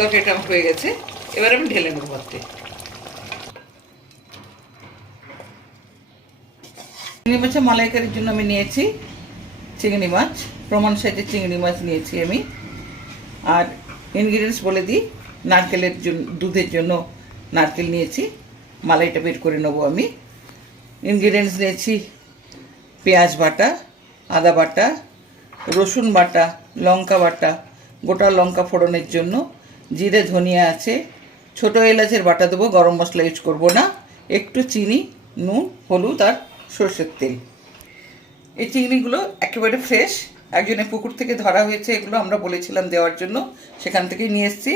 তরকারিটা এটা হয়ে গেছে এবার আমি ঢেলে নেব ভাততে চিংড়ি মাছের মালাইকারির জন্য আমি নিয়েছি চিংড়ি মাছ প্রমাণ সাইজের চিংড়ি মাছ নিয়েছি আমি আর ইনগ্রিডিয়েন্টস বলে দিই নারকেলের জন্য দুধের জন্য নারকেল নিয়েছি মালাইটা বের করে নেবো আমি ইনগ্রিডিয়েন্টস নিয়েছি পেঁয়াজ বাটা আদা বাটা রসুন বাটা লঙ্কা বাটা গোটা লঙ্কা ফোড়নের জন্য জিরে ধনিয়া আছে ছোট এলাচের বাটা দেবো গরম মশলা ইউজ করবো না একটু চিনি নুন হলুদ আর সর্ষের তেল এই চিংড়িগুলো একেবারে ফ্রেশ একজনের পুকুর থেকে ধরা হয়েছে এগুলো আমরা বলেছিলাম দেওয়ার জন্য সেখান থেকেই নিয়ে এসেছি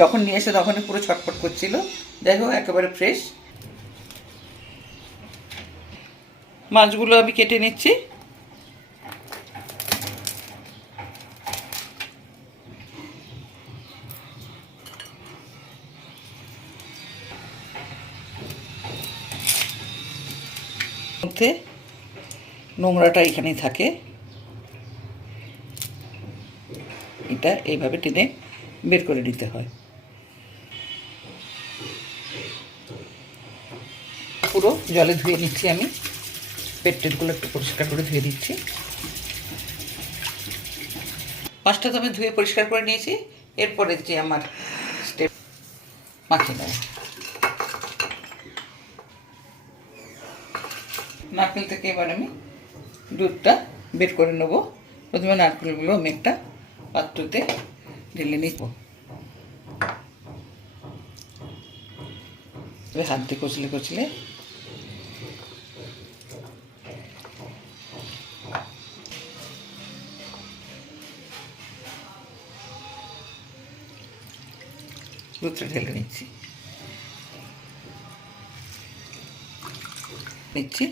যখন নিয়ে এসে তখনই পুরো ছটফট করছিল যাই হোক একেবারে ফ্রেশ মাছগুলো আমি কেটে নিচ্ছি মধ্যে নোংরাটা এখানেই থাকে এটা এইভাবে টেনে বের করে নিতে হয় পুরো জলে ধুয়ে নিচ্ছি আমি পেট টেটগুলো একটু পরিষ্কার করে ধুয়ে দিচ্ছি পাঁচটা তো আমি ধুয়ে পরিষ্কার করে নিয়েছি এরপরে যে আমার স্টেপ মাখিয়ে নেয় নারকেল থেকে এবার আমি দুধটা বের করে নেব প্রথমে নারকেলগুলো আমি একটা পাত্রতে ঢেলে নিব হাত দিয়ে কচলে কচলে দুধটা ঢেলে নিচ্ছি নিচ্ছি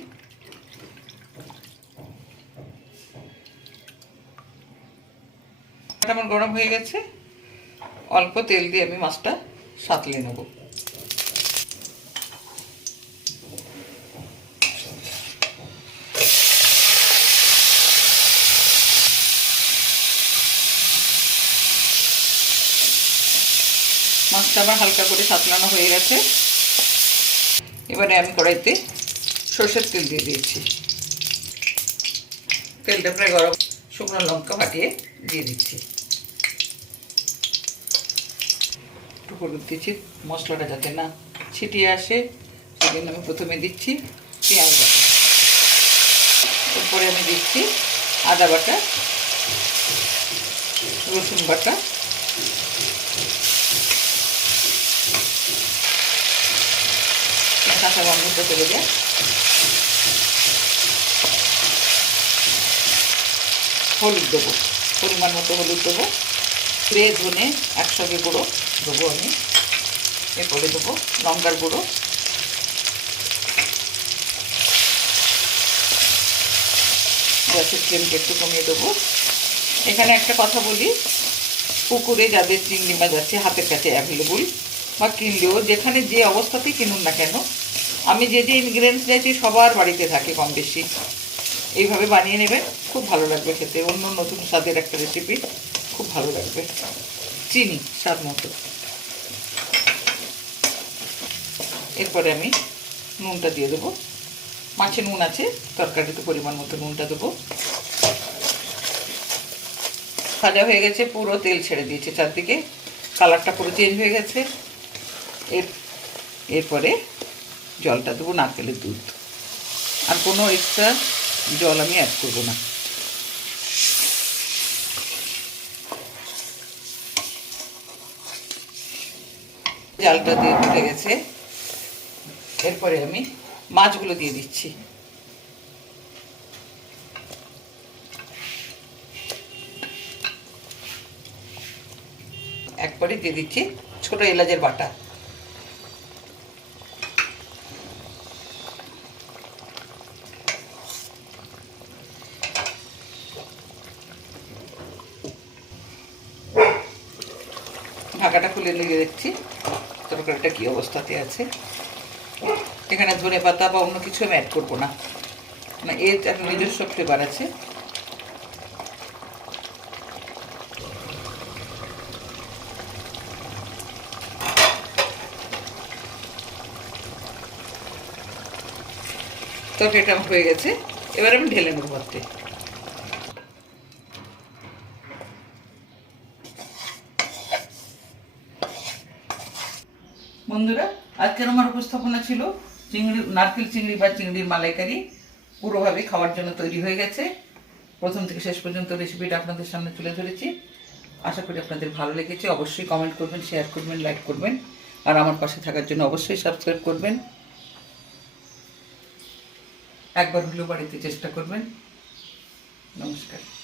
আমার গরম হয়ে গেছে অল্প তেল দিয়ে আমি মাছটা সাঁতলে নেব মাছটা আবার হালকা করে সাঁতলানো হয়ে গেছে এবারে আমি কড়াইতে সর্ষের তেল দিয়ে দিয়েছি তেলটা প্রায় গরম শুকনো লঙ্কা ফাটিয়ে দিয়ে দিচ্ছি একটু হলুদ দিচ্ছি মশলাটা যাতে না ছিটিয়ে আসে সেজন্য আমি প্রথমে দিচ্ছি পেঁয়াজ বাটা আমি দিচ্ছি আদা বাটা রসুন বাটা কাঁচা গন্ধটা চলে যায় হলুদ দেবো পরিমাণ মতো হলুদ দেবো স্প্রে ধনে একসঙ্গে গুঁড়ো দেবো আমি এরপরে দেবো লঙ্কার গুঁড়ো গ্যাসের ফ্লেমটা একটু কমিয়ে দেবো এখানে একটা কথা বলি পুকুরে যাদের চিংড়ি মাছ আছে হাতের কাছে অ্যাভেলেবল বা কিনলেও যেখানে যে অবস্থাতেই কিনুন না কেন আমি যে যে ইনগ্রিডিয়েন্টস নিয়েছি সবার বাড়িতে থাকে কম বেশি এইভাবে বানিয়ে নেবেন খুব ভালো লাগবে খেতে অন্য নতুন স্বাদের একটা রেসিপি খুব ভালো লাগবে চিনি স্বাদ মতো এরপরে আমি নুনটা দিয়ে দেবো মাছে নুন আছে তরকারিতে পরিমাণ মতো নুনটা দেবো সাজা হয়ে গেছে পুরো তেল ছেড়ে দিয়েছে চারদিকে কালারটা পুরো চেঞ্জ হয়ে গেছে এর এরপরে জলটা দেবো নারকেলের দুধ আর কোনো এক্সট্রা জল আমি অ্যাড করবো না জালটা দিয়ে দিতে গেছে এরপরে আমি মাছগুলো দিয়ে দিচ্ছি একবারে দিয়ে দিচ্ছি ছোট এলাচের বাটা ঢাকাটা খুলে নিয়ে দেখছি তরকারিটা কি অবস্থাতে আছে এখানে ধনে পাতা বা অন্য কিছু আমি অ্যাড করবো না এর একটা নিজস্ব ফ্লেভার আছে তরকারিটা হয়ে গেছে এবার আমি ঢেলে নেবো বন্ধুরা আজকের আমার উপস্থাপনা ছিল চিংড়ি নারকেল চিংড়ি বা চিংড়ির মালাইকারি পুরোভাবে খাওয়ার জন্য তৈরি হয়ে গেছে প্রথম থেকে শেষ পর্যন্ত রেসিপিটা আপনাদের সামনে তুলে ধরেছি আশা করি আপনাদের ভালো লেগেছে অবশ্যই কমেন্ট করবেন শেয়ার করবেন লাইক করবেন আর আমার পাশে থাকার জন্য অবশ্যই সাবস্ক্রাইব করবেন একবার হলেও বাড়িতে চেষ্টা করবেন নমস্কার